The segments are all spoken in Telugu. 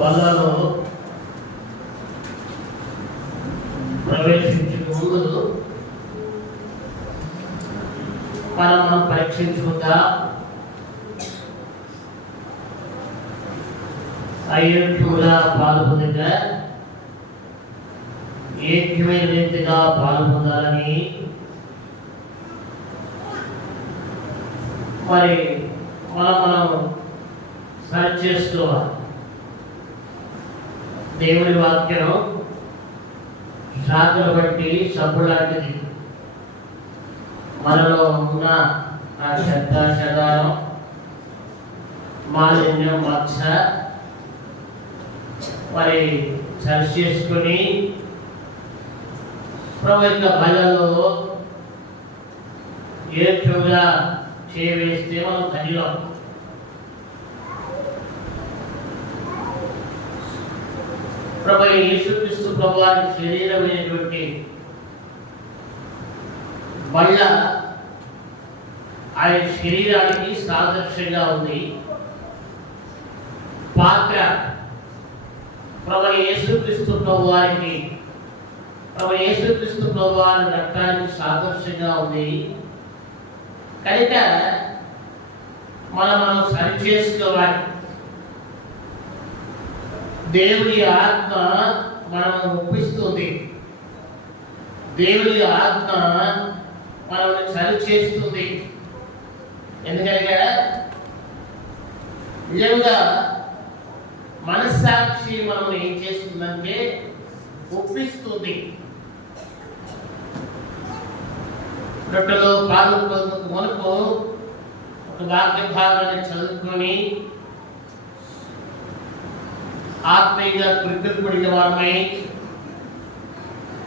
బల్లలో ప్రవేశించే ముందు మనం పరీక్షించుకుంటా అయ్యేట్టుగా పాల్గొనక ఏకమైన రీతిగా పాల్గొనాలని మరి మనం సర్చ్ చేసుకోవాలి. దేవుని వాక్యం శాఖను బట్టి సబ్బు లాంటిది. మనలో ఉన్న ఆ చెత్త చెదారం మాలిన్యం మచ్చ మరి సరి చేసుకుని ప్రభు యొక్క బలలో ఏటుగా చేవేస్తే మనం ధన్యులం. ప్రభు యేసుక్రీస్తు ప్రభు వారి శరీరమైనటువంటి బళ్ళ ఆయన శరీరానికి సాదృశ్యంగా ఉంది. పాత్ర ప్రభు యేసుక్రీస్తు ప్రభు వారికి ప్రభు యేసుక్రీస్తు ప్రభు వారి రక్తానికి సాదృశ్యంగా ఉంది. కనుక మనం సరి చేసుకోవాలి. దేవుని ఆత్మ మనల్ని ఒప్పిస్తుంది. దేవుని ఆత్మ మనల్ని సరి చేస్తుంది. ఎందుకంటే నిజంగా మనస్సాక్షి మనల్ని ఏం చేస్తుందంటే ఒప్పిస్తుంది. రొట్టెలో పాలు మనకు ఒక వాక్య భాగాన్ని చదువుకొని ఆత్మీయంగా కృతజ్ఞపడిన వారమై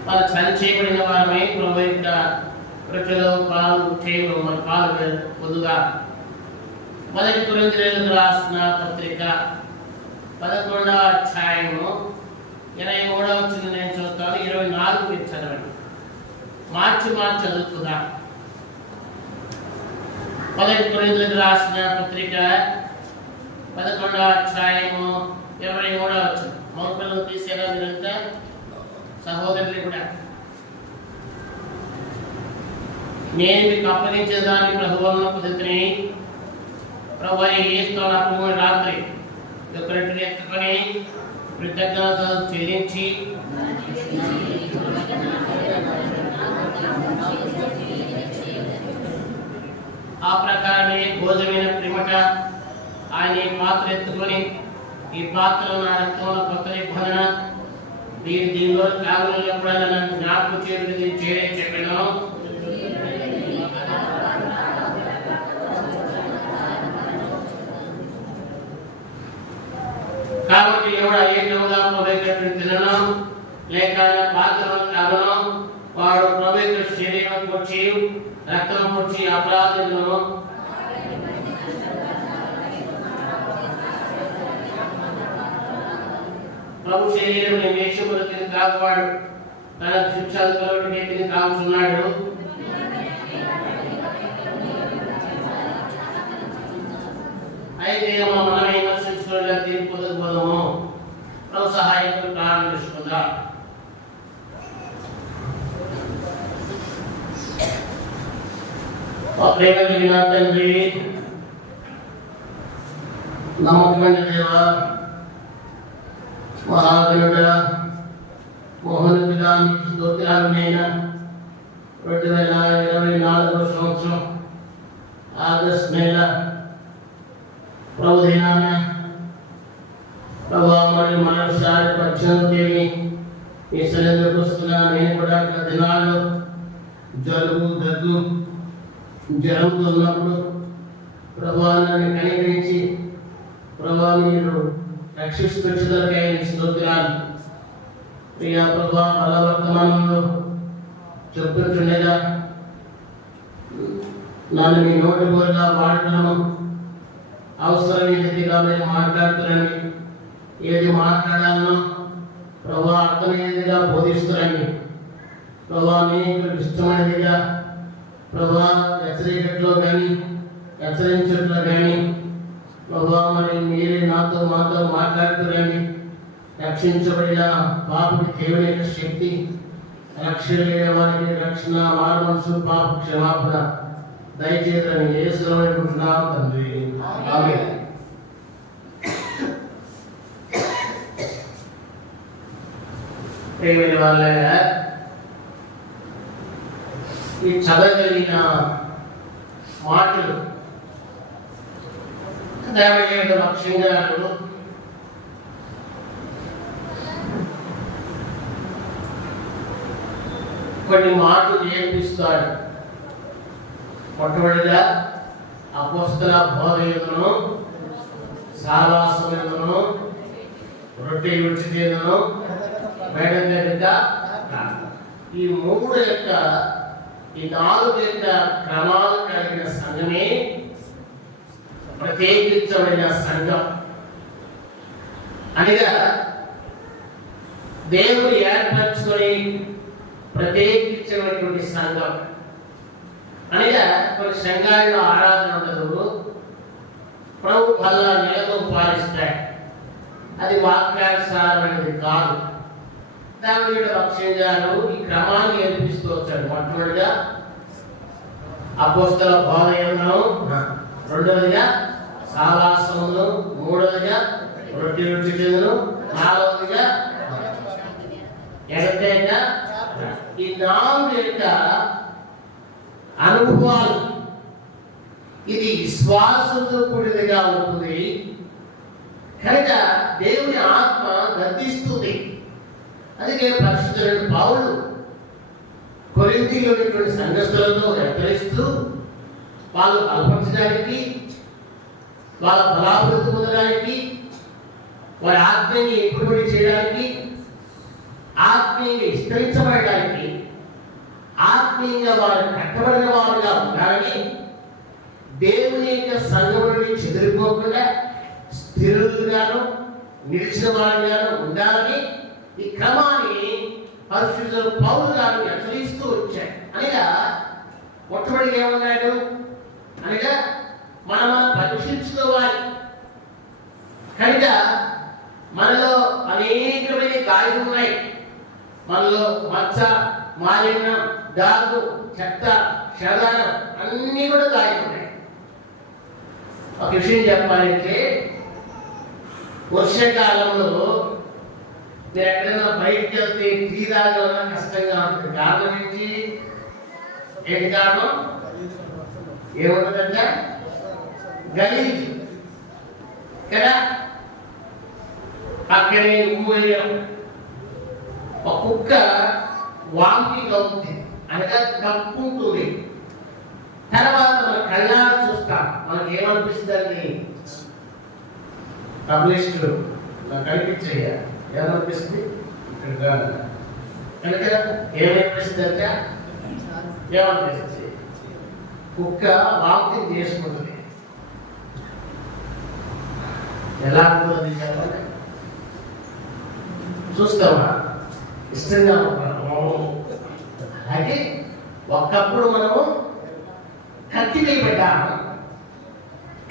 మన సరి చేయబడిన వారమై ప్రభు యొక్క రొట్టెలో పాలు చేయడం మన పాలు పొందుగా 1 కొరింథీయులకు రాసిన పత్రిక 11వ అధ్యాయము 23వ వచనం నేను చదువుతాను. 24 మీరు చదవండి. మార్చి చదువుతుందా? 1 కొరింథీయులకు రాసిన పత్రిక 11వ అధ్యాయము 23వ వచనం. మౌపిల్లలు తీసేలా మీరంతా సహోదరులు కూడా. నేను మీకు అప్పగించేదాన్ని ప్రభువులను పొందుతుని ప్రభు యేసు నాకు రాత్రి ఒక రొట్టెను ఎత్తుకొని కృతజ్ఞత చెల్లించి ఆ ప్రకారమే భోజనమైన పిమ్మట ఆయన ఈ పాత్ర ఎత్తుకొని ఈ పాత్రలో నా రక్తంలో కొత్త నిబంధన దీనిలో కాలంలో కూడా నన్ను జ్ఞాపకం చేయడం చెప్పాను. కాబట్టి ఎవడు ఏ విధంగా ప్రభు తినను లేక పాత్రను తాగను వాడు ప్రభు యొక్క శరీరం పొచ్చి రక్తం పొచ్చి అపరాధులను ప్రభు శరీరం నేర్చుకుని తిని తాగువాడు తన శిక్షలు కలవటి తిని తాగుతున్నాడు. అయితే మనమే విమర్శించుకోవడం దీని పొందకపోదాము. ప్రభు సహాయకులు ప్రారంభించుకుందా. ప్రేమ కలిగిన తండ్రి, నమ్మకమైన దేవ, మహాగణుడ, మోహనుడా, మీకు స్తోత్రాలనైనా 2024వ సంవత్సరం ఆగస్టు నెల ప్రభు దినాన ప్రభు మరి మరోసారి 18వ తేదీ ఈ సన్నిధికి వస్తున్నా. నేను కూడా గత దినాలు జలుబు దగ్గు జరుగుతున్నప్పుడు ప్రభు నన్ను కనికరించి ప్రభు మీరు రక్షిస్తున్నకై స్తోత్రాలు. ప్రియా ప్రభు బలవర్తమానంలో చెప్పుచుండగా నన్ను మీ నోటి బోరుగా వాడటము అవసరమైనదిగా మీరు మాట్లాడుతున్నాను. ఏది మాట్లాడాలనో ప్రభు అర్థమైనదిగా బోధిస్తున్నాను. ప్రభు మీకు ఇష్టమైనదిగా ప్రభు హెచ్చరికట్లో కానీ హెచ్చరించట్లో కానీ ప్రభు మరి మీరే మాతో మాట్లాడుతున్నాను. రక్షించబడిన పాపకి దేవుని యొక్క శక్తి, రక్షణ లేని వారికి రక్షణ, మానవసు పాప క్షమాపణ దయచేతని యేసులో అనుకుంటున్నాం తండ్రి. ఆమేన్. ప్రియమైన వాళ్ళగా, ఈ చదవగలిగిన మాటలు దేవజేత లక్ష్యంగా కొన్ని మాటలు నేర్పిస్తాడు. మొట్టమొదటిగా అపోస్తల బోధయులను, సావాసములను, రొట్టె విడిచితేను, మేడం దగ్గర ఈ 3 యొక్క ఈ 4 యొక్క క్రమాలు కలిగిన సంఘమే ప్రత్యేకించబడిన సంఘం. అనగా దేవుడు ఏర్పరచుకొని ప్రత్యేకించినటువంటి సంఘం. అనగా కొన్ని సంఘాల్లో ఆరాధన ఉండదు, ప్రభు వల్ల నెలతో పాలిస్తాడు. అది వాక్యానుసారమైనది కాదు. దాని లక్ష్యం గారు ఈ క్రమాన్ని నేర్పిస్తూ వచ్చాడు. మొట్టమొదటిగా అపోస్తల బోధనను, రెండవదిగా సావాసమును, మూడవదిగా రొట్టె విడిచిటను, నాలుగవదిగా ఎగతేట. ఈ నాలుగు యొక్క అనుభవాలు ఇది విశ్వాసంతో కూడినదిగా ఉంటుంది కనుక దేవుని ఆత్మ గద్దిస్తుంది. అందుకే పరిశుద్ధులైన పౌలు కొరింథీలో ఉన్నటువంటి సంఘస్థులతో హెచ్చరిస్తూ వాళ్ళు బలపరచడానికి, వాళ్ళ బలాభివృద్ధి పొందడానికి, వారి ఆత్మీయంగా ఇంప్రూవ్ చేయడానికి, ఆత్మీయంగా విస్తరించబడడానికి, ఆత్మీయంగా వారు కట్టబడిన వారుగా ఉండాలని, దేవుని యొక్క సంఘం నుండి చెదిరిపోకుండా స్థిరులుగాను నిలిచిన వారిగాను ఉండాలని ఈ క్రమాన్ని పరిశుద్ధులు పౌలు గారు హెచ్చరిస్తూ వచ్చాడు. అనగా మొట్టమొదటి ఏమన్నాడు అనగా మనం పరీక్షించుకోవాలి. కనుక మనలో అనేకమైన గాయాలు ఉన్నాయి. మనలో మచ్చ, మాలిన్యం, దాగు, చెత్త, శదానం అన్నీ కూడా గాయాలు ఉన్నాయి. ఒక విషయం చెప్పాలంటే వర్షాకాలంలో మీరు ఎక్కడైనా బయటకు వెళ్తే టీ తాగడం కష్టంగా ఉంటుంది. కారణం ఏంటి? ఏంటి కారణం? ఏముంటుందంటే గలీజ్ కదా. అక్కడే ఉమ్ము వేయడం. ఒక కుక్క వాంతిగా అవుతుంది అనగా కప్పుకుంటుంది. తర్వాత మన కళ్ళారా చూస్తాం. మనకి ఏమనిపిస్తుంది? పబ్లిస్టు నాకు కనిపించయ్యా ఏమనిపిస్తుంది? ఇక్కడ కనుక ఏమనిపిస్తుంది అంటే ఏమనిపిస్తుంది? కుక్క వాంతి చేసుకుంటుంది. ఎలా ఉంటుంది చూస్తావా? ఇష్టంగా అలాగే ఒకప్పుడు మనము కత్తి పెట్టాము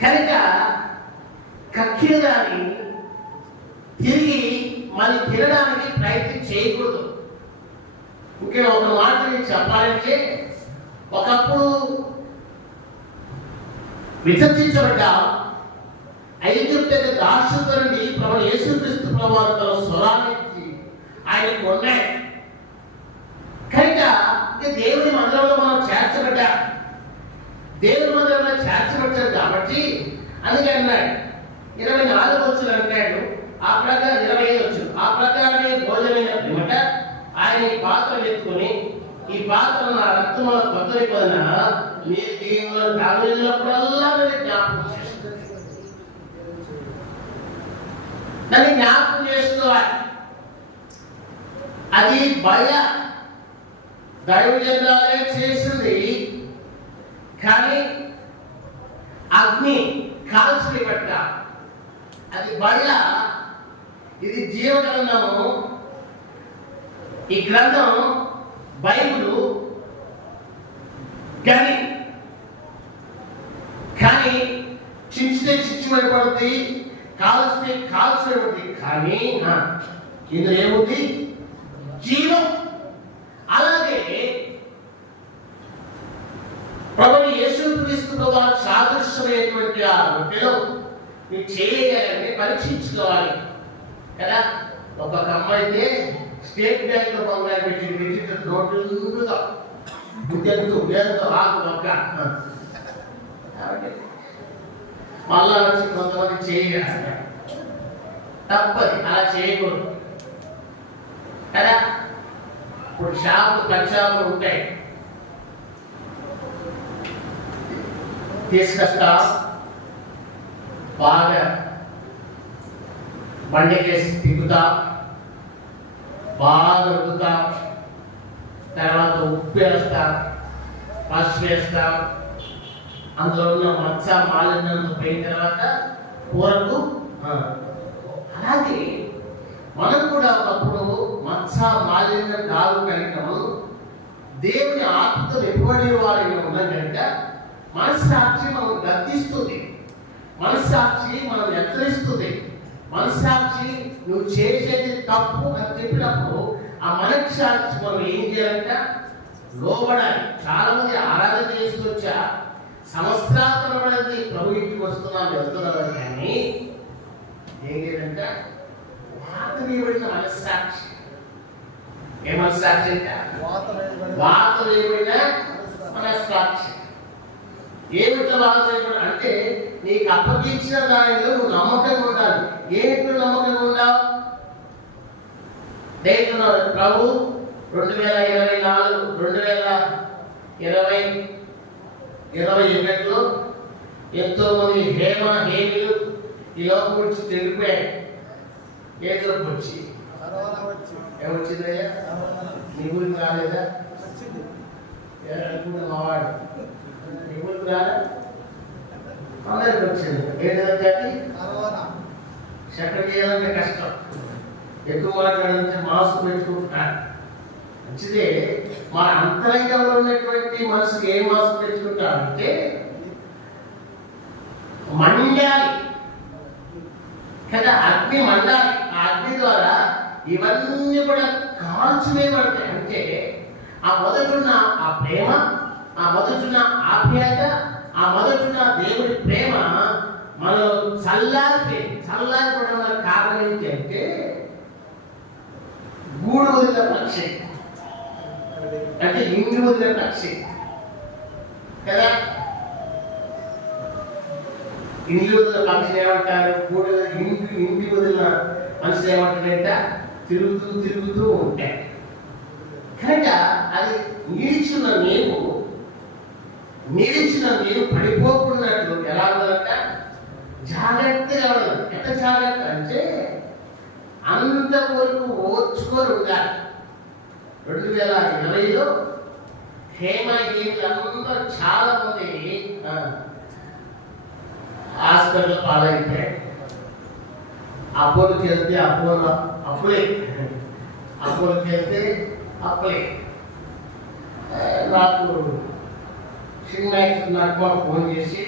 కనుక కక్కిన దాన్ని తిరిగి మళ్ళీ తినడానికి ప్రయత్నం చేయకూడదు. ఇంకే ఒక మాట నేను చెప్పాలంటే ఒకప్పుడు విసర్జించబడ్డ ఐగుప్తు దాసుల నుండి ప్రభు యేసుక్రీస్తు ప్రభువారు తన స్వరాన్ని ఆయన కొన్నాడు. కనుక దేవుని మందిరంలో మనం చేర్చబడ్డా, దేవుని మందిరంలో చేర్చబడ్డారు కాబట్టి అందుకే అన్నాడు 24 వచ్చులు అంటాడు. ఆ ప్రకారం 25 వచ్చులు ఆ ప్రకారమే భోజనమైన పిమ్మట ఆయన ఈ పాత్రలు ఎత్తుకొని ఈ పాత్ర నా రక్తంలో కొత్తైపోయిన మీరు దీనిలో తాగినప్పుడల్లా జ్ఞాపకం చేస్తుంది. దాన్ని జ్ఞాపకం చేసుకోవాలి. అది బయ దైవజనాలే చేసింది కానీ అగ్ని కాల్చి పట్ట అది బయ. ఇది జీవగ్రంథము. ఈ గ్రంథం బైబిలు కానీ చించితే చించిపడిపడుతుంది, కాల్చితే కాల్చిపడుతుంది. కానీ ఇందులో ఏముంది? జీవం. అలాగే ప్రభువు యేసుక్రీస్తు ప్రభువు సాదృశ్యమైనటువంటి ఆ రొట్టెలో మీరు చేయగలంటే పరీక్షించుకోవాలి కదా. ఒక్కొక్క అమ్మాయితే స్టేట్ బ్యాంక్ లో బంగారు పెట్టి రోడ్డుగా ఎంతో ఆకు మొక్క మళ్ళా వచ్చి కొంతమంది చేయగల తప్పది. అలా చేయకూడదు కదా. ఇప్పుడు షాపులు ఉంటాయి, తీసుకొస్తా బాగా బండికేసి తిప్పుతా, బాగా రుద్దుతా, తర్వాత ఉప్పు వేస్తా, పసుపు వేస్తా, అందులో ఉన్న మచ్చ మాలిన్యంతో పోయిన తర్వాత కూరకు. అలాగే మనం కూడా ఒకప్పుడు మచ్చ మాలిన్యం కాదు కలిగినము దేవుని ఆత్మతో నింపబడిన వారిగా ఉన్నాం కనుక మనస్సాక్షి మనం గద్దిస్తుంది, మనస్సాక్షి మనం హెచ్చరిస్తుంది. మనస్సాక్షి నువ్వు చేసేది తప్పు అని చెప్పినప్పుడు ఆ మనస్సాక్షి మనం ఏం చేయాలంట? లోబడాలి. చాలా మంది ఆరాధన చేసుకొచ్చా సంవత్సరాలు ప్రభు ఇంటికి వస్తున్నాం వెళ్తున్నారు కానీ ఏం లేదంట వాత వేయబడిన మనస్సాక్షి. ఏ మనస్సాక్షి అంటే వాత వేయబడిన మనస్సాక్షి. ఏమిటో వాత వేయబడి అంటే నీకు అప్పగించిన దానిలో నువ్వు నమ్మకంగా ఉండాలి. ఏమిటో నమ్మకంగా ఉండావు? దేవుడు ప్రభు 2021లో ఎంతో మంది హేమీలు ఈ లోపం వచ్చి తెలిపారు. ఏ జబ్బు వచ్చి ఏమొచ్చిందయ్యా? నీ ఊరికి రాలేదా? మావాడు నీ ఊరికి రాలే, అందరికి వచ్చింది. ఏంటంటే చక్కగా చేయాలంటే కష్టం, ఎక్కువ మాట్లాడాలంటే మాస్క్ పెట్టుకుంటున్నాడు. మంచిదే. మన అంతరంగంలో ఉన్నటువంటి మనసుకి ఏ మాస్క్ పెట్టుకుంటామంటే మండాలి కదా, అగ్ని మండాలి. ఆ అగ్ని ద్వారా ఇవన్నీ కూడా కాల్చివేయబడతాయి. అంటే ఆ మొదటున్న ఆ ప్రేమ, ఆ మొదటున్న ఆప్యాయత, ఆ మొదటున్న దేవుడి ప్రేమ మనలో చల్లారిపోవడం కారణం ఏంటంటే గూడు వదిలిన పక్షి అంటే ఇంటి వదిలిన పక్షి కదా. ఇంటి వదిలిన పక్షి ఏమంటారు? గూడు ఇంటి వదిలిన మనిషి ఏమంటారంట? తిరుగుతూ ఉంటాయి. కనుక అది నిలిచిన నీరు పడిపోకున్నట్లు ఎలా ఉందంట? జాగ్రత్తగా ఉండాలి. ఎంత జాగ్రత్త అంటే అంతవరకు ఓర్చుకొని ఉండాలి. 2020లో హేమీలందరూ చాలా మంది హాస్పిటల్ పాలైపోయారు. అపోలోకి వెళ్తే అప్పుడే నాకు నాకు ఫోన్ చేసి,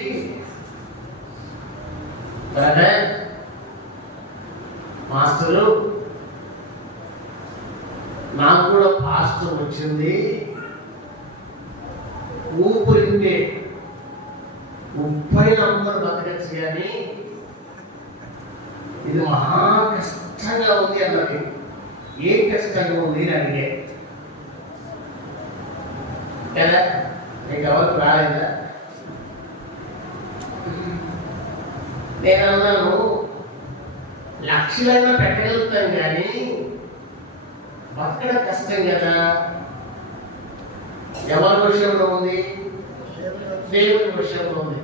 మాస్టరు నాకు కూడా పాస్టర్ వచ్చింది, ఊపిరింటే 30 నంబర్ బతకచ్చు కానీ ఇది మహా కష్టంగా ఉంది అన్నది. ఏ కష్టంగా ఉంది అని అడిగే కదా. నీకు ఎవరికి రాలేదా? నేను అన్నాను, లక్షలైనా పెట్టగలుగుతాం కానీ బతకడం కష్టం కదా. ఎవరి విషయంలో ఉంది? దేవుని విషయంలో ఉంది.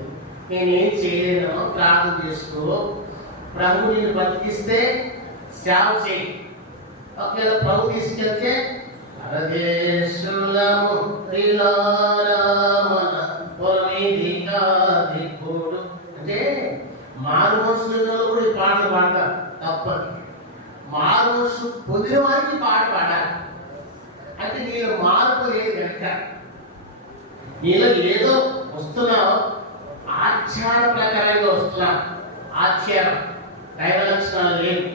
నేనేం చేయలేను, ప్రార్థన చేసుకో, ప్రభు నేను బతికిస్తే సేవ చేయి. ఒకవేళ ప్రభు తీసుకెళ్తే అంటే మారు మనుషులలో కూడా ఈ పాటలు పాడతారు, తప్పదు. మారు మనుషులు పొందిన వారికి పాట పాడాలి. అంటే నీలో మార్పు లేదు కనుక, నీలో ఏదో వస్తున్నావు, ఆచార ప్రకారంగా వస్తున్నావు. ఆచారం, దైవ లక్షణాలు లేదు,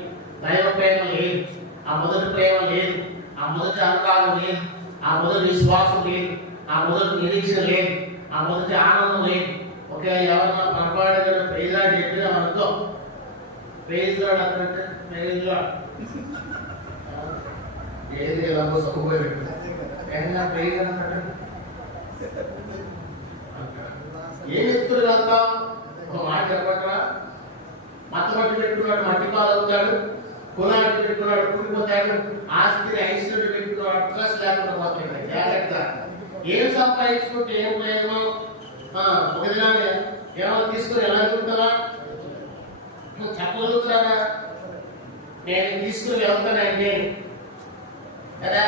దైవ ప్రేమ లేదు, ఆ మొదటి ప్రేమ లేదు, ఆ మొదటి అనురాగం లేదు, ఆ మొదటి విశ్వాసం లేదు, ఆ మొదటి నిరీక్షణ లేదు, ఆ మొదటి ఆనందం లేదు. ఒకే ఎవరన్నా పొరపాటుగా ప్రేజాడు చెప్పినా అనుకో, ప్రేజ్లో ఏది ఎలా సొక్కుపోయి ఏదైనా ప్రేజ్ అన్నట్టు ఏం ఎత్తులు వెళ్తాం? ఒక మాట చెప్పట్రా, మట్టి పెట్టుకున్నాడు మట్టి పాలవుతాడు, కులాన్ని పెట్టుకున్నాడు కూలిపోతాడు, ఆస్తిని ఐశ్వర్యం పెట్టుకున్నాడు అడ్రస్ లేకుండా పోతాడు. జాగ్రత్త. ఏం సంపాదించుకుంటే ఏం ప్రయోజనం? ఒక దినాన్ని ఏమైనా తీసుకుని ఎలా ఎదుగుతావా? చెప్పగలుగుతారా? నేను తీసుకుని వెళ్తానండి కదా.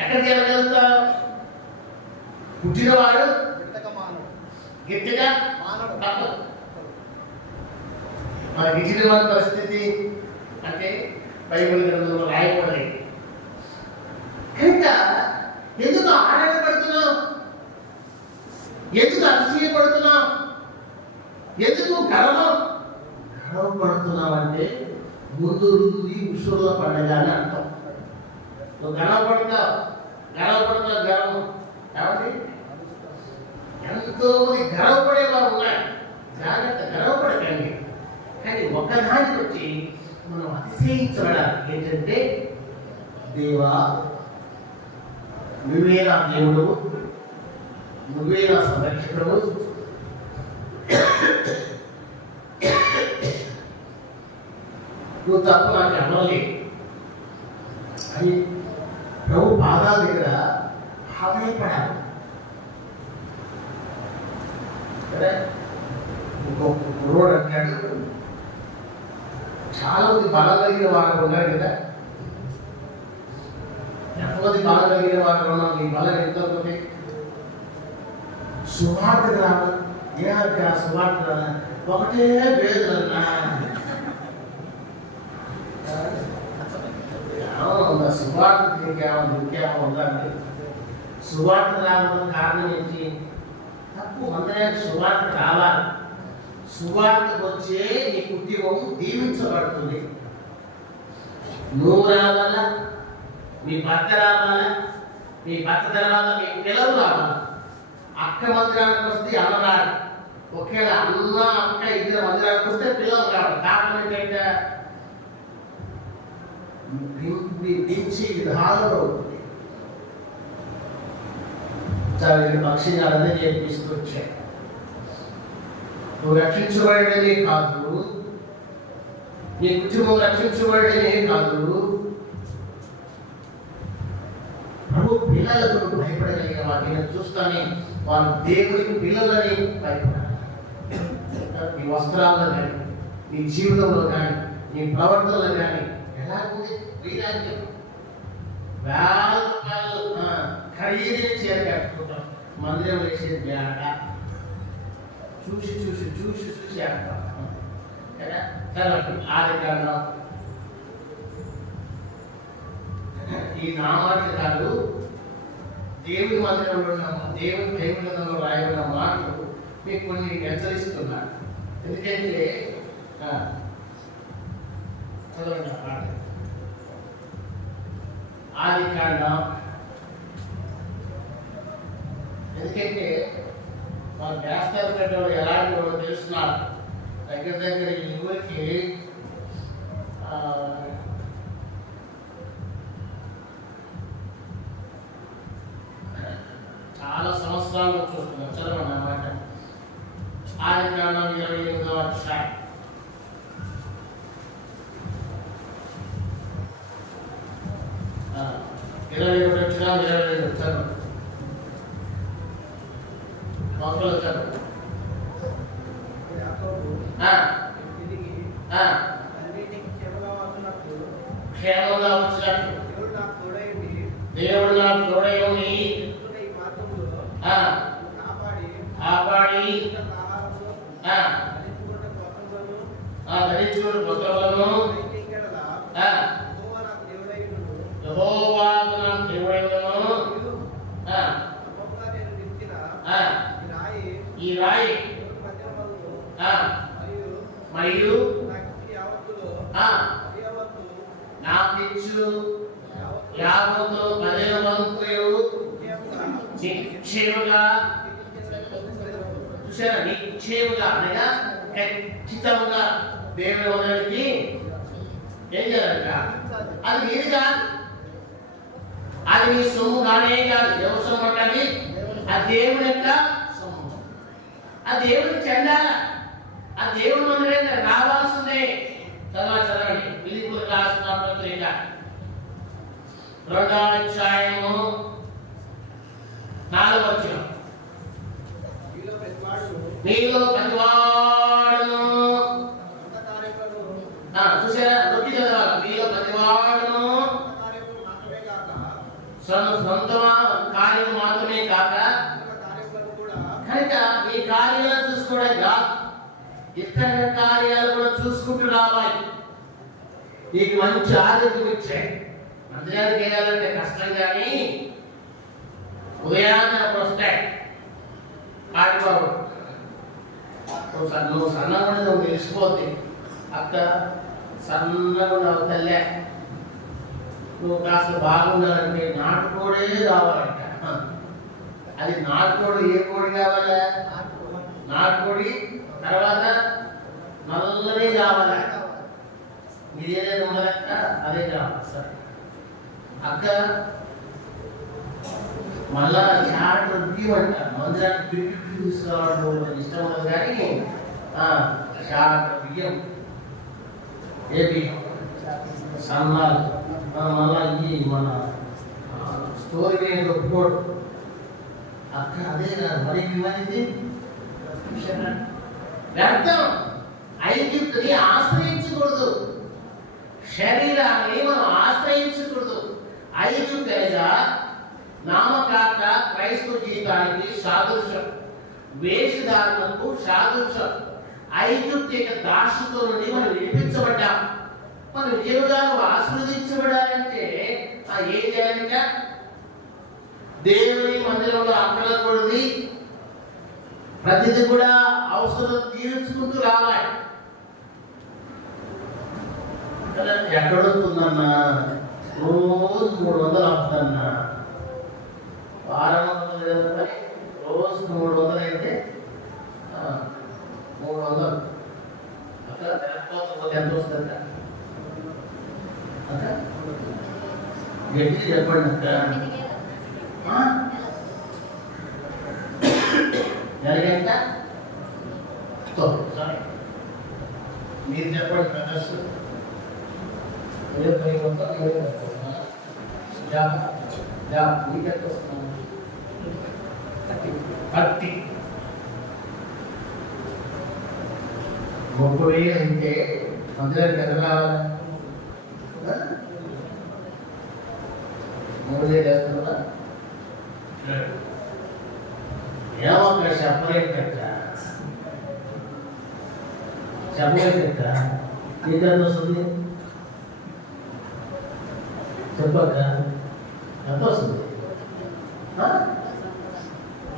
ఎక్కడికి వెళ్ళగలుగుతావు? పుట్టినవాడు గట్టిగా తప్పదు. మన గిట్టిన వారి పరిస్థితి అంటే బైబిల్ గ్రంథంలో రాయకూడదు. కనుక ఎందుకు ఆరాటపడుతున్నావు? ఎందుకు అతిశయపడుతున్నావు? ఎందుకు గర్వపడుతున్నావు అంటే ముందు ఉషుల పండుగ అని అర్థం. నువ్వు గర్వపడతావు గర్వం కాబట్టి ఎంతో మంది గర్వపడేవారు ఉన్నారు. జాగ్రత్త, గర్వపడకండి. కానీ ఒక్కదానికి వచ్చి మనం అతిశయించబడాలి. ఏంటంటే దేవా, నువ్వే నా దేవుడు, నువ్వే నా సంరక్షకుడు, నువ్వు తప్ప నాకు అమ్మలే అని ప్రభు పాదాల దగ్గర ఆదాయపడాలి. ఇంకొక కుర్రోడు అంటాడు, చాలా మంది బలం కలిగిన వారు ఉన్నారు కదా, ఎంతమంది బలం కలిగిన వారు ఉన్నాం, నీ బలం ఎంత ఉంది? సువార్త రావాలి. ఏ సువార్త రావాలి, ఒకటే పేదలన్నా సువార్త ఇంకేమో ఉందండి. సువార్త రావడం కారణం ఏంటి? తప్పు అందరికి సువార్త రావాలి. సువార్తకు వచ్చే నీ కుటుంబం దీవించబడుతుంది. నువ్వు రావాలా, మీ భర్త రావాలా, మీ భర్త తర్వాత మీ పిల్లలు రావాలా. అక్క మందిరానికి వస్తే అన్న రాడు, ఒకేలా అన్న అక్క ఇద్దరు మందిరానికి వస్తే పిల్లలు రావాలి. కారణం ఏంటంటే దించి విధాలలో పక్షిగాలనే నేర్పిస్తూ వచ్చాయి. నువ్వు రక్షించబడేదే కాదు, నీ కుటుంబం రక్షించబడేదే కాదు, ప్రభు పిల్లలకు భయపడగలిగిన వాటిని చూస్తానే వారు దేవుని పిల్లలని భయపడాలి. నీ వస్త్రాల్లో కానీ, నీ జీవితంలో కానీ, నీ ప్రవర్తనలో కానీ ఎలా ఉంది? వీరాజ్యం వేల రూపాయలు ఖరీదైన చీర కట్టుకుంటాం, మందిరం వేసే బ్యాడ చూసి చూసి చూసి చూసి వేస్తాం కదా. తర్వాత ఆది కారణం ఈ నామాటి కాదు, దేవుని మందిరంలో ఉన్నాము, దేవుని దేవుళ్ళలో రాయబడిన మాటలు మీకు కొన్ని హెచ్చరిస్తున్నాను. ఎందుకంటే చదవండి ఆ పాట. ఆది కాండం, ఎందుకంటే మా గ్యాస్టర్ పెట్టేవాడు ఎలాంటి వాడు తెలుస్తున్నారు. దగ్గర దగ్గర ఈ ఊరికి చాలా సంవత్సరాలు చూస్తున్నాం. చదవండి అన్నమాట. ఆది కాండం 28వ అధ్యాయం. ఇరవై ఒకటి వచ్చిన 22 చదువు. మొక్కలు చదువు. క్షేమంగా వచ్చినట్టు దేవుడు నాకు తోడైంది, కాపాడి ధరించుకున్న పుస్తకాలను ఈ రాయి మరియు నాకు ఇచ్చు యావత్తు 10 వంతులు నిక్షేమగా, చూసారా, నిక్షేమగా అనగా ఖచ్చితంగా దేవుని వదలకి ఏం చేయాలంట? అది నీది కాదు, అది నీ సొమ్ము కానే కాదు. ఎవరి సొమ్ము అంటది? ఆ దేవుని యొక్క సొమ్ము. ఆ దేవుడికి చెందాల, ఆ దేవుని మందిరం రావాల్సిందే. చదవండి. ఫిలిప్పీయులకు రాసిన పత్రిక 2వ అధ్యాయము 4వ వచనం. మీలో ప్రతివాడును, చూసారా, నొక్కి చదవాలి. మీలో ప్రతివాడును సొంత కార్యం మాత్రమే కాక కనుక మీ కార్యాలను చూసుకోవడం కాదు, ఇతర కార్యాలు కూడా చూసుకుంటూ రావాలి. నీకు మంచి ఆరోగ్యం ఇచ్చాయి. మందిరానికి వేయాలంటే కష్టం, కానీ ఉదయాన్నే వస్తాయి. ఆడిపోవడం నువ్వు సన్నగా నువ్వు తెలిసిపోద్ది. అక్క సన్నగా ఉన్నావు తల్లే, నువ్వు కాస్త బాగుండాలంటే నాటుకోడే కావాలంట. అది నాటుకోడి ఏ కోడి కావాలా? నాటుకోడి. తర్వాత నల్లనే కావాలా? మీరేది ఉండదక్క అదే కావాలి సార్ అక్క మళ్ళా చాట్ బియ్యమంట మందిరానికి పిరికి తీసుకురావడం ఇష్టం ఉండదు కానీ చాట్ బియ్యం ఏ బియ్యం సన్నాలు మళ్ళా ఈ మన స్టోరీ ఒప్పుకోడు అక్క అదే మరి ఇవ్వనిది వ్యర్థం. ఐగుప్తుని ఆశ్రయించకూడదు, శరీరాన్ని మనం ఆశ్రయించకూడదు. ఐగుప్తుగా నామకార్థ క్రైస్తవ జీవితానికి సాదృశ్యం, వేషధారణకు సాదృశ్యం. ఐగుప్తిక దాసుతో నుండి మనం విడిపించబడ్డాం. మనం నిజంగా ఆస్వాదించబడాలంటే ఏం చేయాలంట? దేవుని మందిరంలో అక్కడకూడదు, ప్రతిది కూడా అవసరం తీర్చుకుంటూ రావాలి. ఎక్కడొస్తుందన్నా రోజు 300 అవుతుందన్నా, వారం 100 రోజు 300 అయితే 300 అక్కడ ఎంత వస్తుందంట? గట్టి చెప్పండి అక్క. ఎలాగంట మీరు చెప్పండి బ్రదర్స్. మీకు వస్తున్నాను 30 30,000 అంటే మందిరానికి ఎంత కావాలి? 3,000 వేస్తుందా? ఏమక్క చెప్పలేదు కట్ట, చెప్పలేదు కట్ట. నీకు ఎంత వస్తుంది చెప్పక్క? ఎంత వస్తుంది?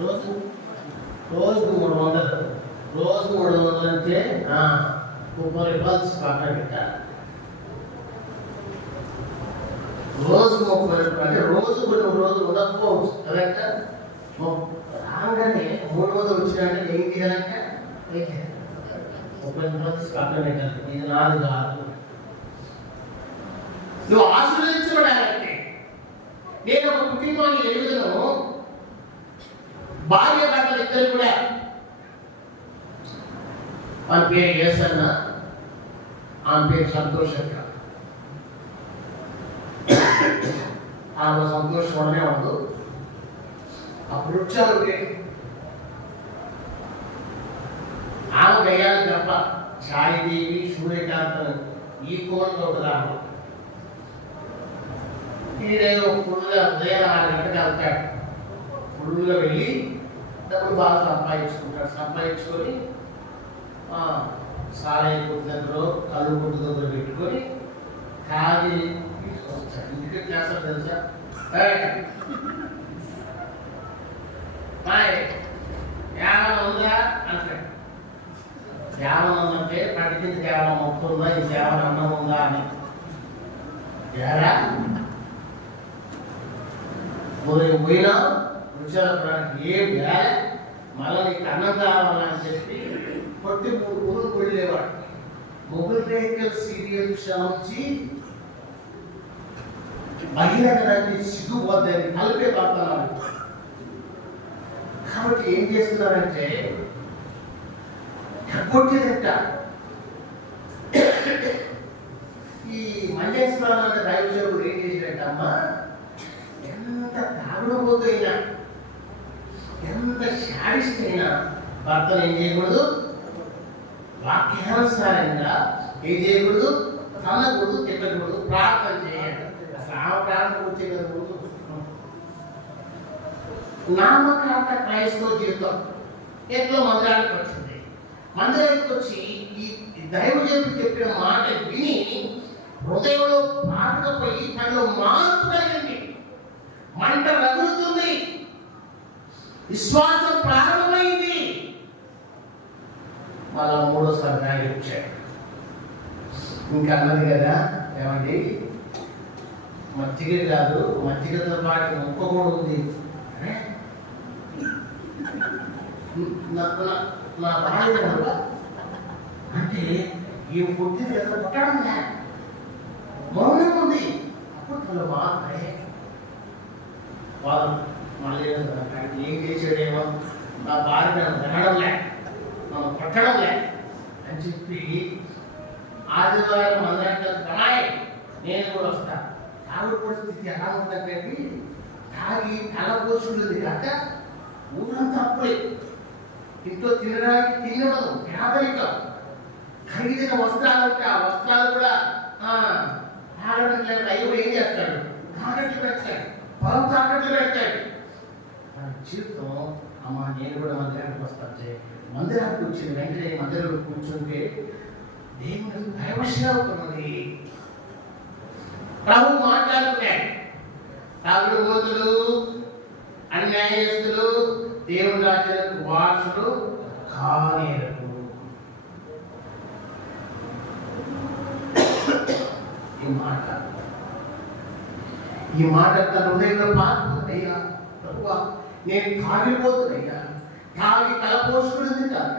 రోజు రోజుకు 300. రోజు 300 అంటే 30 రూపాయలు పక్కన పెట్టాలి. రోజు 30 రూపాయలు అంటే రోజు కొన్ని రోజులు ఉండకపోవచ్చు కరెక్ట్. రాగానే 300 వచ్చినాయంటే ఏం చేయాలంటే 30 రూపాయలు పక్కన పెట్టాలి. ఇది నాది కాదు. నువ్వు ఆశీర్వదించబడాలంటే, నేను ఒక కుటుంబాన్ని ఎదుగుదను, భార్య భర్తలు ఇద్దరు కూడా, మన పేరు యేసన్న, ఆమె పేరు సంతోషక్క. ఆమె సంతోషంగానే ఉండదు. అప్పుడు వచ్చారు ఆమె గయ్యాలి తప్ప ఛాయదేవి, సూర్యకాంతం ఈ కోణంలో ఒక దాంట్లో ఈడేదో ఫుల్గా ఉదయం 6 గంటలకు వెళ్తాడు. ఫుల్గా వెళ్ళి డబ్బులు బాగా సంపాదించుకుంటాడు. సంపాదించుకొని సారాయి కొట్టు దగ్గర, కళ్ళు కొట్టు దగ్గర పెట్టుకొని ఖాళీ వస్తాడు. ఇంటికి చేస్తాడు తెలుసా? యావనం ఉందా అంటాడు. యావనం ఉందంటే పట్టింది కేవలం మొక్క ఉందా, ఈ కేవలం అన్నం ఉందా అని. ఎరా పోయినా రుచాలకి ఏం వేరే, మళ్ళీ నీకు అన్నం కావాలని చెప్పి కొట్టి 3 ఊళ్ళు వెళ్ళేవాడు. మొగుల్ రేఖల్ సీరియల్ నుంచి బహిరంగాన్ని సిగ్గుపోద్దని కలిపే పడుతున్నారు. కాబట్టి ఏం చేస్తున్నారంటే కొట్టిదంట. ఈ మల్లేశ్వరం అంటే దైవసేవుడు ఏం చేసినట్టమ్మా, ఎంత తాగుడుపోతైనా, ఎంత శాడిస్ట్ అయినా భర్తను ఏం చేయకూడదు, వాక్యానుసారంగా ఏం చేయకూడదు, తనకూడదు, తిట్టకూడదు, ప్రార్థన చేయాలి. అసలు ఆ ప్రార్థన వచ్చేకూడదు. నామకార్థ క్రైస్తవ జీవితం ఎట్లా మందిరానికి వచ్చింది. మందిరానికి వచ్చి ఈ దైవజనుడు చెప్పిన మాట విని హృదయంలో పాతకపోయి తనలో మార్పు కలిగింది. మంట రగులుతుంది, విశ్వాసం ప్రారంభమైంది. మళ్ళా 3వసారి దాగి వచ్చాడు. ఇంకా అన్నది కదా, ఏమండి మజ్జిగ కాదు, మజ్జిగతో పాటు ముక్క కూడా ఉంది. నా భార్య అంటే ఈ పుట్టింది కదా పుట్టడం మౌనం ఉంది. అప్పుడు మాత్రమే వాళ్ళు మళ్ళీ ఏం చేసాడేమో, నా భార్య నన్ను వినడంలే, నన్ను కొట్టడంలే అని చెప్పి ఆదివారం అందరికీ కమాయి నేను కూడా వస్తా. తాగుడు పరిస్థితి ఎలా ఉందంటే తాగి తల పోసుకుంటుంది కాక ఊరంతా అప్పుడే, ఇంట్లో తినడానికి తినడం పేదరికం, ఖరీదైన వస్త్రాలు ఉంటే ఆ వస్త్రాలు కూడా తాగడం లేక అయ్యో ఏం చేస్తాడు, తాకట్లు పెడతాడు, పొలం తాకట్లు పెడతాడు. జీవితం అమ్మ నేను కూడా మందిరానికి వస్తాను. మందిరానికి వచ్చిన వెంటనే మందిరంలో కూర్చుంటే దేవుడు భయవశంగా అవుతున్నది. ప్రభు మాట్లాడుతున్నాడు. తాగుడు బోతులు, అన్యాయస్తులు దేవుని రాజ్యాలకు వారసులు కానేరరు. ఈ మాట తన హృదయంలో పాల్గొందయ్యా. ప్రభువా నేను తాగిపోతున్నాయ్యా, తాగి తలపోసుకున్నది కాదు.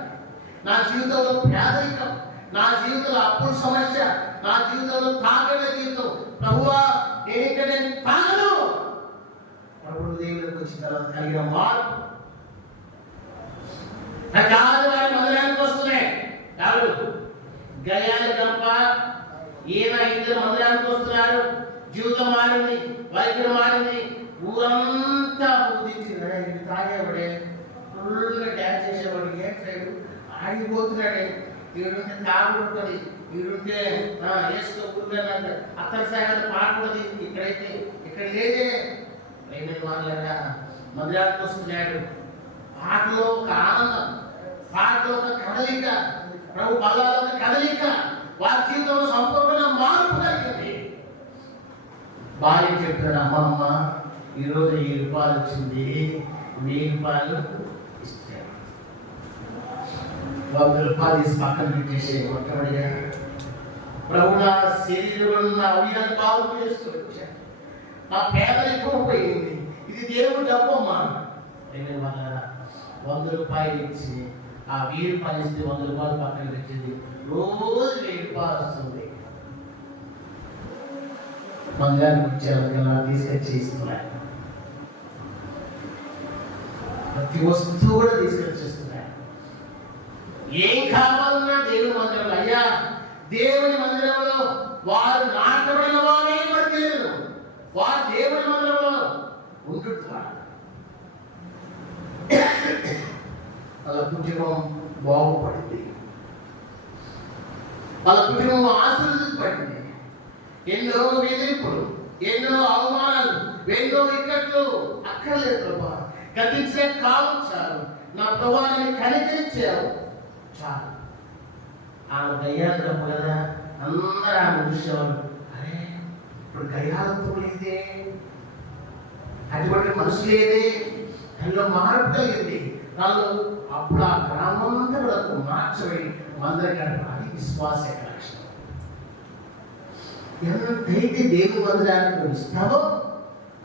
నా జీవితంలో పేదరికం, నా జీవితంలో అప్పుల సమస్య, నా జీవితంలో తాగల జీవితం. ప్రభువా నేను ఇక్కడ తాగను. ప్రభు దేవుడికి వచ్చిన తర్వాత కలిగిన మార్పు ఆదివారం మందిరానికి వస్తున్నాయి. కాదు గయాలి గంప ఈయన ఇద్దరు మందిరానికి వస్తున్నారు. జీవితం మారింది, వైద్యుడు మారింది, ఊరంతా బుద్ధించింది. తాగేవాడే, ఫుల్గా డ్యాన్స్ చేసేవాడు, ఏం చేయడు, ఆగిపోతున్నాడే. ఈడుంటే తాగుడుతుంది, ఈడుంటే వేసుకో ఊరుగానంట, అత్తర సాగర్ పాడుతుంది. ఇక్కడైతే ఇక్కడ లేదే. అయిన వాళ్ళగా మందిరానికి వస్తున్నాడు. పాటలో ఒక ఆనందం, పాటలో ఒక కదలిక, ప్రభు బల్లాలో ఒక కదలిక, వారి జీవితంలో సంపూర్ణ మార్పు కలిగింది. భార్య చెప్పాడు, అమ్మమ్మ ఈరోజు 1000 రూపాయలు వచ్చింది, 1000 రూపాయలు ఇస్తాను. 100 రూపాయలు తీసి పక్కన పెట్టేసి మొట్టమొదటిగా ప్రభు నా శరీరంలో ఉన్న అవయాలు బాగు చేస్తూ వచ్చాను. నా పేదరికం పోయింది, ఇది దేవుడు డబ్బమ్మా. అయిన వాళ్ళ 100 రూపాయలు ఇచ్చి ఆ 1000 రూపాయలు ఇస్తే 100 రూపాయలు పక్కన పెట్టింది. రోజు 1000 రూపాయలు వస్తుంది. మందిరానికి వచ్చేలా తీసుకొచ్చి ఇస్తున్నాడు. ప్రతి వస్తువు కూడా తీసుకొచ్చేస్తున్నాడు. ఏం కావాలన్నా దేవుని మందిరంలో, అయ్యా దేవుని మందిరంలో వారు నాటబడిన వారే మనకు తెలియదు, వారు దేవుని మందిరంలో ఉంటున్నారు. వాళ్ళ కుటుంబం బాగుపడింది, వాళ్ళ కుటుంబం ఆశీర్వదించబడింది. ఎన్నో వేధింపులు, ఎన్నో అవమానాలు, ఎన్నో ఇక్కట్లు అక్కర్లేదు ప్రభా, గతించే కాలం చాలు. నా ప్రభావాన్ని కనికరించావు చాలు. ఆమె గయ్యాలమ్మ కదా, అందరూ ఆమె చూసేవారు. అరే ఇప్పుడు గయ్యాలతో లేదే, అటువంటి మనసు లేదే, దానిలో మార్పు కలిగింది. వాళ్ళు అప్పుడు ఆ గ్రామంతా కూడా మార్చబడి మందిరం. అది విశ్వాస లక్షణం. ఎంతైతే దేవుని మందిరానికి ఇస్తావో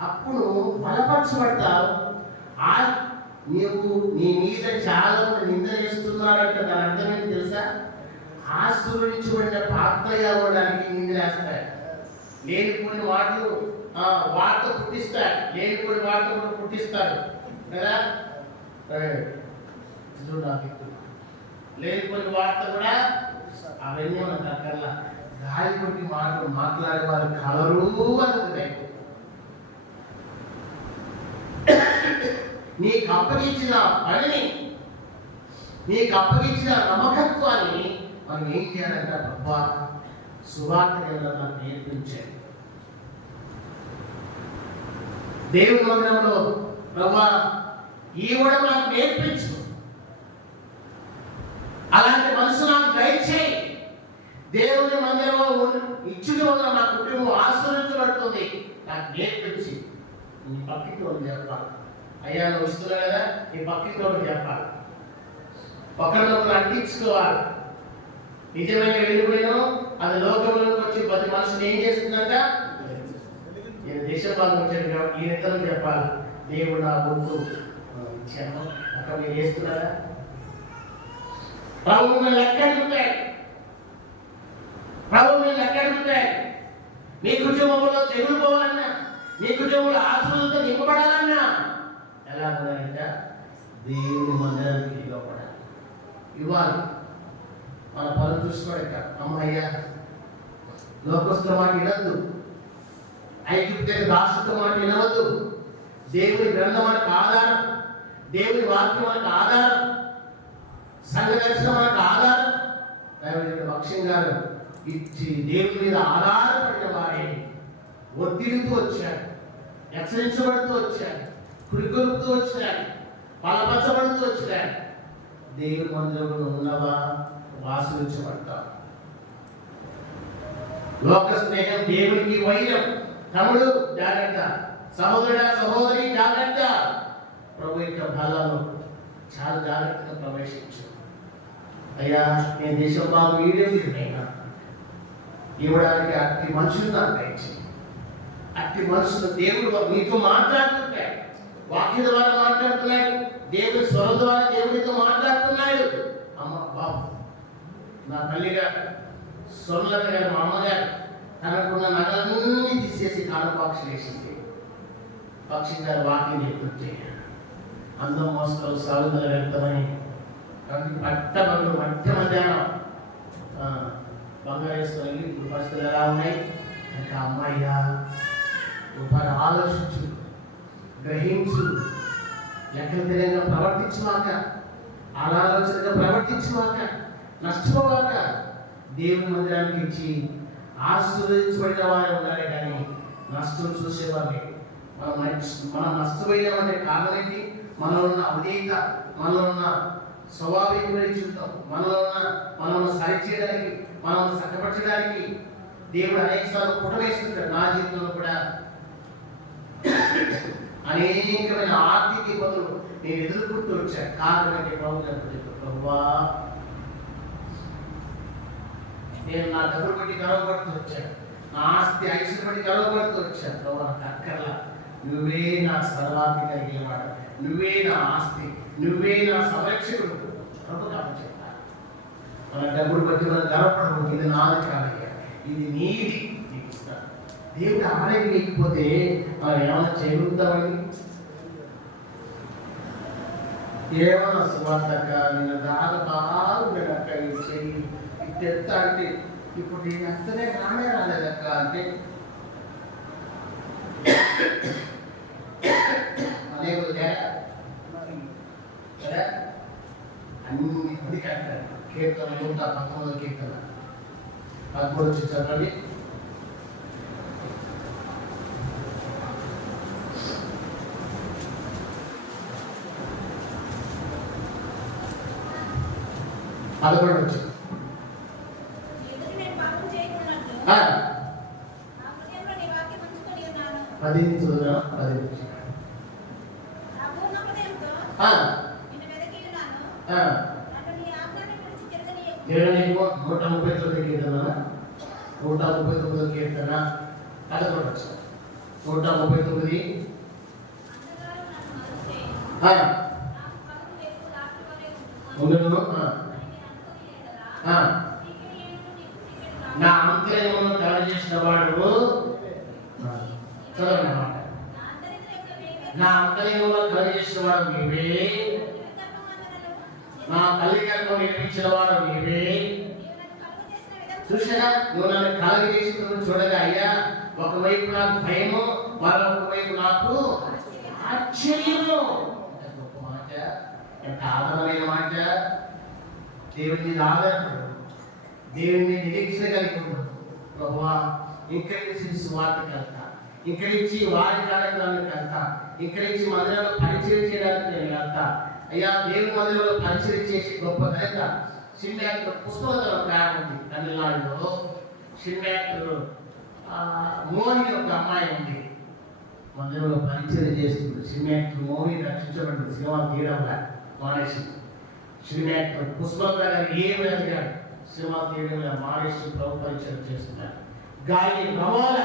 అప్పుడు బలపరచబడతావు. నీవు నీ మీద చాలా మంది నింద చేస్తున్నారంటే దాని అర్థం ఏంటి తెలుసా? ఆశీర్వదించబడిన పాత్రగా అవ్వడానికి నిందలేస్తాడు. లేనిపోయిన వాటిలో వార్త పుట్టిస్తాడు, లేనిపోయిన వార్త కూడా పుట్టిస్తాడు కదా. లేనిపోయిన వార్త కూడా అవన్నీ మనకు అక్కర్లా. గాలి కొట్టి మాటలు మాట్లాడే వారు కలరు అనుకున్నాయి. నీకు అప్పగించిన పనిని, నీకు అప్పగించిన నమ్మకత్వాన్ని మనం ఏం చేయాలంట? అబ్బా సువార్త నాకు నేర్పించాడు. దేవుని మందిరంలో ప్రభా ఈ కూడా నాకు నేర్పించు, అలాంటి మనసు నాకు దయచేయి. దేవుని మందిరంలో ఇచ్చుగా ఉన్న నా కుటుంబం ఆశీర్వదించబడుతుంది, నాకు నేర్పించి నీ పక్కింటి వాళ్ళు చెప్పాలి. అయ్యా నువ్వు ఇస్తున్నావు కదా, నీ పక్కింటి వాళ్ళు చెప్పాలి, ఒకరినొకరు అంటించుకోవాలి. నిజమైన వెళ్ళిపోయినా అది లోకంలోకి వచ్చి 10 మనుషులు ఏం చేస్తుందంట? నేను దేశం వాళ్ళు వచ్చాను కాబట్టి ఈ ఇద్దరు చెప్పాలి, దేవుడు నా ముందు ఇచ్చాను, అక్కడ మీరు చేస్తున్నారా? ప్రభు మీరు లెక్క అడుగుతాయి, ప్రభు మీరు లెక్క అడుగుతాయి. మీ కుటుంబంలో తెగులు పోవాలన్నా, మీ కుటుంబంలో ఆశలతో నింపబడాలన్నా ఎలా ఉండాలంటే దేవుని మందిరానికి ఇవ్వబడాలి, ఇవ్వాలి. మన పనులు చూసుకోవడం అమ్మయ్య లోకస్తుల మాట వినద్దు, ఐగుప్తు రాష్ట్ర మాట వినవద్దు. దేవుని గ్రంథం మనకు ఆధారం, దేవుని వాక్యం మనకు ఆధారం, సంఘ దర్శనం మనకు ఆధారం. భక్ష్యం గారు ఇచ్చి దేవుని మీద ఆధారపడిన వారే ఒత్తిడితో వచ్చారు, హెచ్చరించబడుతూ వచ్చారు, కురికొలుపుతూ వచ్చారు, బలపరచబడుతూ వచ్చారు. దేవుని మందిరంలో ఉన్నవా ఆశీర్వదించబడతారు. లోక స్నేహం దేవునికి వైరం. తమ్ముడు జాగ్రత్త, సహోదరుడా సహోదరి జాగ్రత్త. ప్రభు యొక్క ఫలాలు చాలా జాగ్రత్తగా ప్రవేశించు. అయ్యా నేను దేశం బాబు వీడేమైనా ఇవ్వడానికి అట్టి మనుషులు నాకు దయచి, అట్టి మనుషులు దేవుడు మీతో మాట్లాడుతున్నాడు, వాక్య ద్వారా మాట్లాడుతున్నాడు, దేవుడి స్వరం ద్వారా దేవుడితో మాట్లాడుతున్నాడు. అమ్మ బాబు నా తల్లిగారు సొల్లత గారు మా అమ్మగారు తనకున్న నగలన్నీ తీసేసి కానుపాక్షి వేసింది. పక్షి గారు వాక్యం చెప్తుంటే అందం మోసుకొని సాగుదల వెళ్తామని పట్టబడులు మధ్య మధ్యాహ్నం బంగారు వేసుకొని ఇప్పుడు పరిస్థితులు ఎలా ఉన్నాయి ఇంకా అమ్మాయ్యా ఉపాధి ఆలోచించు, గ్రహించు, లెక్కలు తెలియగా ప్రవర్తించువాక, అనాలోచనగా ప్రవర్తించువాక, నష్టపోవాక దేవుని మందిరానికి ఇచ్చి ఆశీర్వదించబడిన వారు ఉండాలి కానీ నష్టం చూసేవాళ్ళే. మనం నష్టపోయినామంటే కారణం ఏంటి? మనలో ఉన్న అవినీత, మనలో ఉన్న స్వాభావికమైన జీవితం, మనల్ని సరిచేయడానికి, మనల్ని చక్కపరచడానికి దేవుడు అనేక సార్లు పుటవేస్తుంటాడు. నా జీవితంలో కూడా అనేకమైన ఆర్థిక ఇబ్బందులు నేను ఎదుర్కొంటూ వచ్చాను. కారణం అంటే ప్రభువా నేను నా డబ్బులు బట్టి గర్వపడుతూ వచ్చాను, నా ఆస్తి ఐశ్వర్యం బట్టి గర్వపడుతూ వచ్చాను. ప్రభు నాకు అక్కర్లా, నువ్వే నా సర్వాధికారి కలిగేవాడు, నువ్వే నా ఆస్తి, నువ్వే నా సంరక్షకుడు. ప్రభు కాబట్టి చెప్తాను, మన డబ్బులు బట్టి మనం గర్వపడము. ఇది నాది కాదయ్యా, ఇది నీది. దేవుడు ఆలయం లేకపోతే మనం ఏమైనా చేయగలుగుతామండి? ఏమన్నా సువార్తక నేను దాని బాగుండేదక్క, ఇది చెయ్యి తెత్త అంటే ఇప్పుడు నేను అంతనే రానే రాలేదక్క అంటే అనేక అన్ని పది కట్టారు. కీర్తన 119 కీర్తన 13 వచ్చి చదవండి. పదకొండు వచ్చి కీర్తన 11 వచ్చి 139 నా అంతర్యమును తయారు చేసిన వాడు చదవనమాట. నా అంతర్యములో తయారు చేసిన వాడు నీవే, నా తల్లి గర్భం నిర్మించిన వాడు నీవే. చూసారా, నువ్వు నన్ను కలగజేసిన చూడగా అయ్యా, ఒకవైపు నాకు భయము, మరొక వైపు నాకు ఆశ్చర్యము. గొప్ప మాట, ఎంత ఆదరమైన మాట. దేవుని మీద ఆధారపడు, దేవుని మీద నిరీక్షణ కలిగి ఉండదు. ప్రభువా ఇక్కడి నుంచి సువార్తకు వెళ్తా, ఇక్కడి నుంచి వారి కార్యక్రమానికి వెళ్తా, ఇక్కడి నుంచి మందిరంలో పరిచయం చేయడానికి నేను వెళ్తా. అయ్యా దేవుని మందిరంలో పరిచయం చేసి గొప్ప ఘనత సినిమాక్టర్ పుష్పవతల ప్రయాణం ఉంది తమిళనాడులో. సినిమాక్టర్ మోహిని ఒక అమ్మాయి ఉంది, మందిరంలో పరిచయం చేస్తుంది. సినిమాక్టర్ మోహిని రక్షించబడింది, సినిమా తీయడంలా మానేసి. సినిమాక్టర్ పుష్పవత గారు ఏమి అడిగాడు, సినిమా తీయడంలో మానేసి ప్రభు పరిచయం చేస్తున్నారు. గాయని ప్రమోద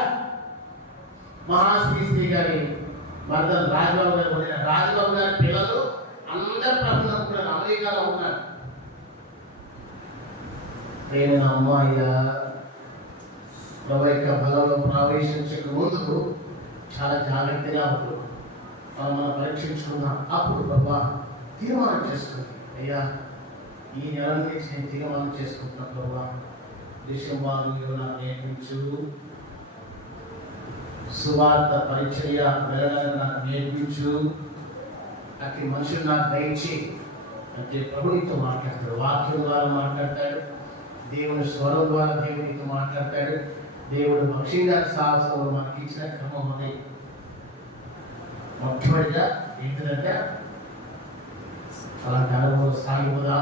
మహాశ్రీ గారి మరదలు రాజబాబు గారు ఉండిన రాజబాబు గారి పిల్లలు అందరు ప్రభుత్వం నమ్ముకున్నారు, అమెరికాలో ఉన్నారు. నేను అమ్మాయ్యా ప్రభు యొక్క బలంలో ప్రవేశించక ముందు చాలా జాగ్రత్తగా ఉంటుంది. మనం పరీక్షించుకుందాం. అప్పుడు ప్రభా తీర్మానం చేసుకుంది, అయ్యా ఈ నెల నుంచి నేను తీర్మానం చేసుకుంటున్నా ప్రభా, డిసెంబర్ నాకు నేర్పించు, సువార్త పరిచర్య వెళ్ళడానికి నాకు నేర్పించు, అట్టి మనుషులు నాకు దయచి అంటే ప్రభునితో మాట్లాడతాడు. వాక్యం ద్వారా మాట్లాడతాడు, దేవుని స్వరం ద్వారా దేవునితో మాట్లాడతాడు. దేవుడు భక్ష్యంగా సాహసంలో మనకి ఇచ్చిన క్రమం ఉంది. మొట్టమొదటిగా ఏంటంటే అలాంటి అనుభవం సాగిపోదా,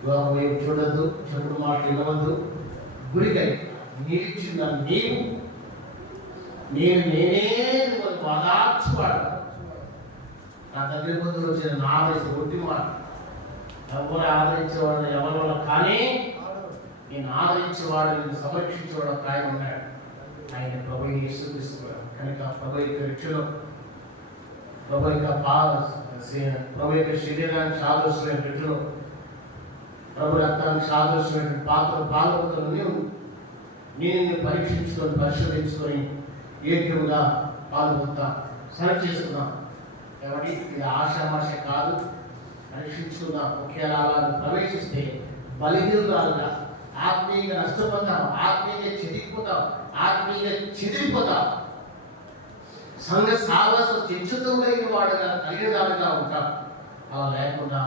వివాహం వైపు చూడద్దు, చెప్పుడు మాట వినవద్దు, గురికై నిలిచిన నేనే వాదార్చువాడు. నా దగ్గర ముందు వచ్చిన నా ఆదర్శం ఒట్టి మాట, ఎవరు ఆదరించేవాడు ఎవరి వల్ల కానీ నేను ఆదరించేవాడు, నేను సంరక్షించేవాడు ఒక ఆయన ఉన్నాడు. ఆయన ప్రభు యేసుక్రీస్తువాడు. కనుక ప్రభు యొక్క రిక్షలో ప్రభు యొక్క శరీరానికి సాదృశ్యమైన రిక్షలో ప్రభు రక్తానికి సాదృశ్యమైన పాత్రతో నేను పరీక్షించుకొని పరిశోధించుకొని ఏక్యముగా పాల్గొంటా సరి చేసుకుందాం. కాబట్టి ఇది ఆశామాష కాదు, పరీక్షించుకుందాం. ఒకేలా అలా ప్రవేశిస్తే బలిహీనురాలుగా ఆత్మీయంగా నష్టపోతాం, ఆత్మీయంగా చెదిరిపోతాం, సంఘ సాహసం తెచ్చుతం లేని వాడుగా కలిగినదాలుగా ఉంటాం. అలా లేకుండా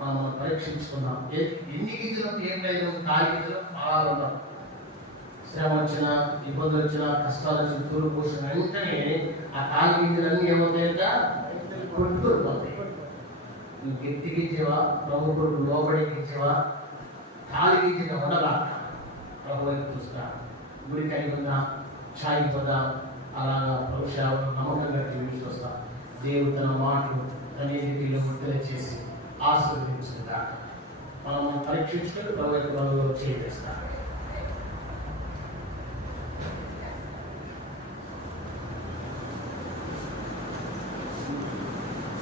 మనం పరీక్షించుకున్నాం. ఎన్ని గింజలు ఏం లేదు, కాలి గింజలు అలా ఉన్నాం. శ్రమ వచ్చిన, ఇబ్బందులు వచ్చిన, కష్టాలు వచ్చిన, తూరు పోసిన వెంటనే ఆ కాలి గింజలన్నీ ఏమవుతాయంట కొట్టుకుపోతాయి. నువ్వు గట్టిగించేవా, ప్రభు కొడుకు లోబడిగించేవా, కాలి గింజగా ఉండగా ప్రభు వైపు చూస్తా, గుడి కలిగిందా, ఛాయిపోదా, అలాగా ప్రభు సేవలు నమ్మకంగా జీవిస్తూ వస్తా. దేవుడు తన మాటలు తన రీతిలో ముద్ర చేసి ఆశీర్వదించుకుంటా. మనం పరీక్షించుకొని ప్రభు యొక్క బలంలో చేస్తాం.